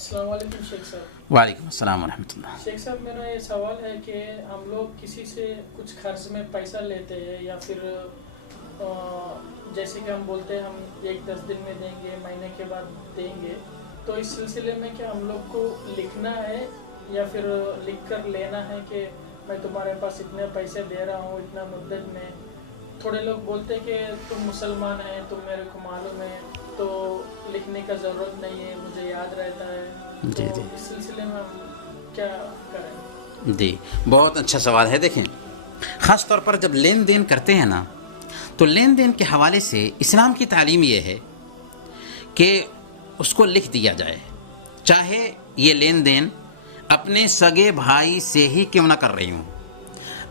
السلام علیکم شیخ صاحب۔ وعلیکم السلام ورحمۃ اللہ۔ شیخ صاحب میرا یہ سوال ہے کہ ہم لوگ کسی سے کچھ قرض میں پیسہ لیتے ہیں یا پھر جیسے کہ ہم بولتے ہیں ہم 10 دن میں دیں گے، مہینے کے بعد دیں گے، تو اس سلسلے میں کیا ہم لوگ کو لکھنا ہے یا پھر لکھ کر لینا ہے کہ میں تمہارے پاس اتنے پیسے دے رہا ہوں اتنا مدت میں؟ تھوڑے لوگ بولتے ہیں کہ تم مسلمان ہیں، تم میرے کو معلوم ہے، تو لکھنے کا ضرورت نہیں ہے، مجھے یاد رہتا ہے، تو اس سلسلے میں ہم کیا کریں؟ جی بہت اچھا سوال ہے۔ دیکھیں، خاص طور پر جب لین دین کرتے ہیں نا، تو لین دین کے حوالے سے اسلام کی تعلیم یہ ہے کہ اس کو لکھ دیا جائے، چاہے یہ لین دین اپنے سگے بھائی سے ہی کیوں نہ کر رہی ہوں۔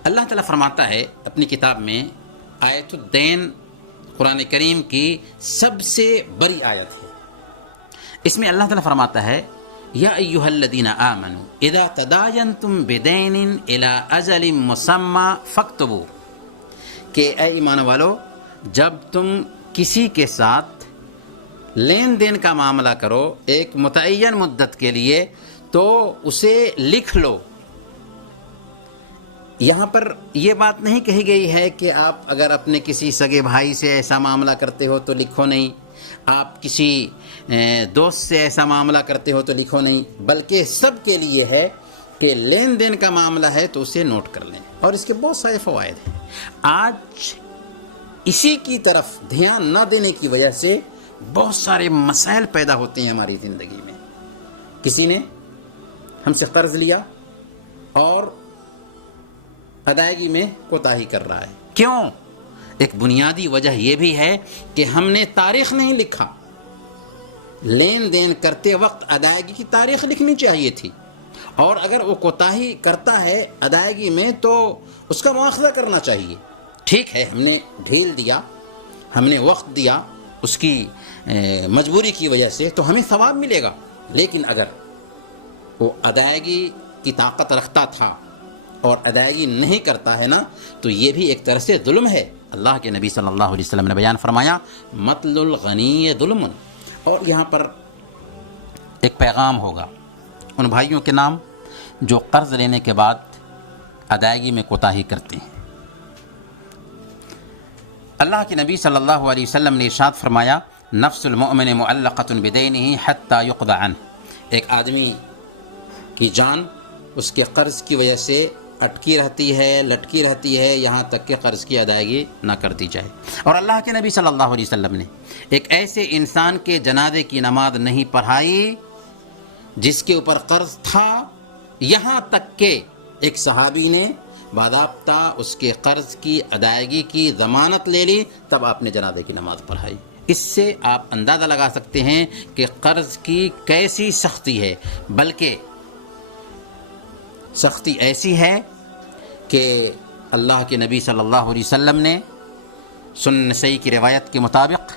اللہ تعالیٰ فرماتا ہے اپنی کتاب میں، آیت الدین قرآن کریم کی سب سے بڑی آیت ہے، اس میں اللہ تعالیٰ فرماتا ہے یا ایھا الذین آمنوا اذا تداینتم بدین الی اجل مسمی فاکتبوا، کہ اے ایمان والو جب تم کسی کے ساتھ لین دین کا معاملہ کرو ایک متعین مدت کے لیے تو اسے لکھ لو۔ یہاں پر یہ بات نہیں کہی گئی ہے کہ آپ اگر اپنے کسی سگے بھائی سے ایسا معاملہ کرتے ہو تو لکھو نہیں، آپ کسی دوست سے ایسا معاملہ کرتے ہو تو لکھو نہیں، بلکہ سب کے لیے ہے کہ لین دین کا معاملہ ہے تو اسے نوٹ کر لیں، اور اس کے بہت سارے فوائد ہیں۔ آج اسی کی طرف دھیان نہ دینے کی وجہ سے بہت سارے مسائل پیدا ہوتے ہیں ہماری زندگی میں۔ کسی نے ہم سے قرض لیا اور ادائیگی میں کوتاہی کر رہا ہے، کیوں؟ ایک بنیادی وجہ یہ بھی ہے کہ ہم نے تاریخ نہیں لکھا۔ لین دین کرتے وقت ادائیگی کی تاریخ لکھنی چاہیے تھی، اور اگر وہ کوتاہی کرتا ہے ادائیگی میں تو اس کا مواخذہ کرنا چاہیے۔ ٹھیک ہے، ہم نے ڈھیل دیا، ہم نے وقت دیا اس کی مجبوری کی وجہ سے، تو ہمیں ثواب ملے گا، لیکن اگر وہ ادائیگی کی طاقت رکھتا تھا اور ادائیگی نہیں کرتا ہے نا، تو یہ بھی ایک طرح سے ظلم ہے۔ اللہ کے نبی صلی اللہ علیہ وسلم نے بیان فرمایا مطل الغنی ظلم، اور یہاں پر ایک پیغام ہوگا ان بھائیوں کے نام جو قرض لینے کے بعد ادائیگی میں کوتاہی کرتے ہیں۔ اللہ کے نبی صلی اللہ علیہ وسلم نے ارشاد فرمایا نفس المؤمن معلقۃ بدینہ حتی یقضى عنہ، ایک آدمی کی جان اس کے قرض کی وجہ سے اٹکی رہتی ہے، لٹکی رہتی ہے، یہاں تک کہ قرض کی ادائیگی نہ کر دی جائے۔ اور اللہ کے نبی صلی اللہ علیہ وسلم نے ایک ایسے انسان کے جنازے کی نماز نہیں پڑھائی جس کے اوپر قرض تھا، یہاں تک کہ ایک صحابی نے باضابطہ اس کے قرض کی ادائیگی کی ضمانت لے لی، تب آپ نے جنازے کی نماز پڑھائی۔ اس سے آپ اندازہ لگا سکتے ہیں کہ قرض کی کیسی سختی ہے، بلکہ سختی ایسی ہے کہ اللہ کے نبی صلی اللہ علیہ وسلم نے سنن نسائی کی روایت کے مطابق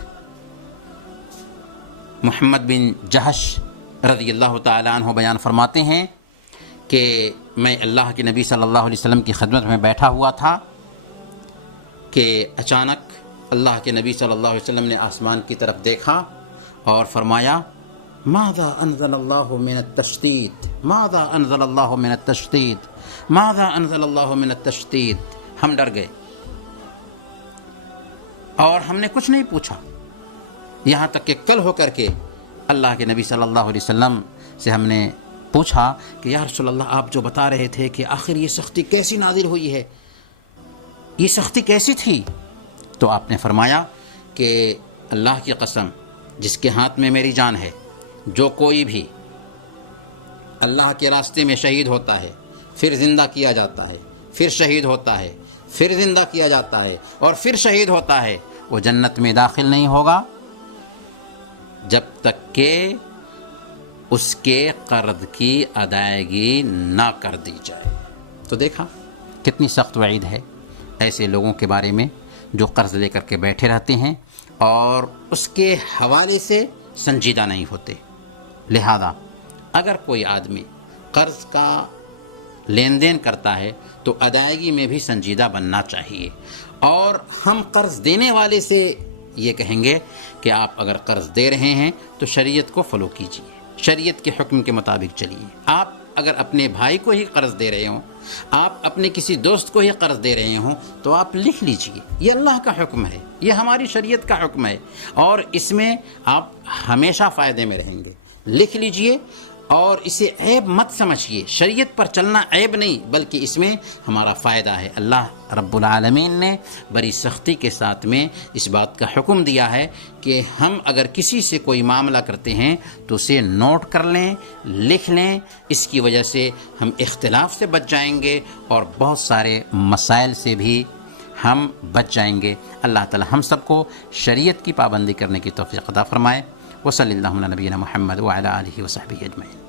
محمد بن جہش رضی اللہ تعالی عنہ بیان فرماتے ہیں کہ میں اللہ کے نبی صلی اللہ علیہ وسلم کی خدمت میں بیٹھا ہوا تھا کہ اچانک اللہ کے نبی صلی اللہ علیہ وسلم نے آسمان کی طرف دیکھا اور فرمایا ماذا انزل اللہ من التشدید، ماذا انزل اللہ من التشدید، ماذا انزل اللہ من التشدید۔ ہم ڈر گئے اور ہم نے کچھ نہیں پوچھا، یہاں تک کہ کل ہو کر کے اللہ کے نبی صلی اللہ علیہ وسلم سے ہم نے پوچھا کہ یا رسول اللہ آپ جو بتا رہے تھے کہ آخر یہ سختی کیسی نازل ہوئی ہے، یہ سختی کیسی تھی؟ تو آپ نے فرمایا کہ اللہ کی قسم جس کے ہاتھ میں میری جان ہے، جو کوئی بھی اللہ کے راستے میں شہید ہوتا ہے، پھر زندہ کیا جاتا ہے، پھر شہید ہوتا ہے، پھر زندہ کیا جاتا ہے، اور پھر شہید ہوتا ہے، وہ جنت میں داخل نہیں ہوگا جب تک کہ اس کے قرض کی ادائیگی نہ کر دی جائے۔ تو دیکھا کتنی سخت وعید ہے ایسے لوگوں کے بارے میں جو قرض لے کر کے بیٹھے رہتے ہیں اور اس کے حوالے سے سنجیدہ نہیں ہوتے۔ لہذا اگر کوئی آدمی قرض کا لین دین کرتا ہے تو ادائیگی میں بھی سنجیدہ بننا چاہیے، اور ہم قرض دینے والے سے یہ کہیں گے کہ آپ اگر قرض دے رہے ہیں تو شریعت کو فالو کیجیے۔ شریعت کے حکم کے مطابق چلیے. آپ اگر اپنے بھائی کو ہی قرض دے رہے ہوں، آپ اپنے کسی دوست کو ہی قرض دے رہے ہوں، تو آپ لکھ لیجئے. یہ اللہ کا حکم ہے، یہ ہماری شریعت کا حکم ہے، اور اس میں آپ ہمیشہ فائدے میں رہیں گے. لکھ لیجئے اور اسے عیب مت سمجھیے. شریعت پر چلنا عیب نہیں، بلکہ اس میں ہمارا فائدہ ہے. اللہ رب العالمین نے بڑی سختی کے ساتھ میں اس بات کا حکم دیا ہے کہ ہم اگر کسی سے کوئی معاملہ کرتے ہیں تو اسے نوٹ کر لیں، لکھ لیں. اس کی وجہ سے ہم اختلاف سے بچ جائیں گے اور بہت سارے مسائل سے بھی ہم بچ جائیں گے. اللہ تعالی ہم سب کو شریعت کی پابندی کرنے کی توفیق عطا فرمائے. وصلی اللہ علی نبینا محمد وعلی آلہ وصحبہ اجمعین.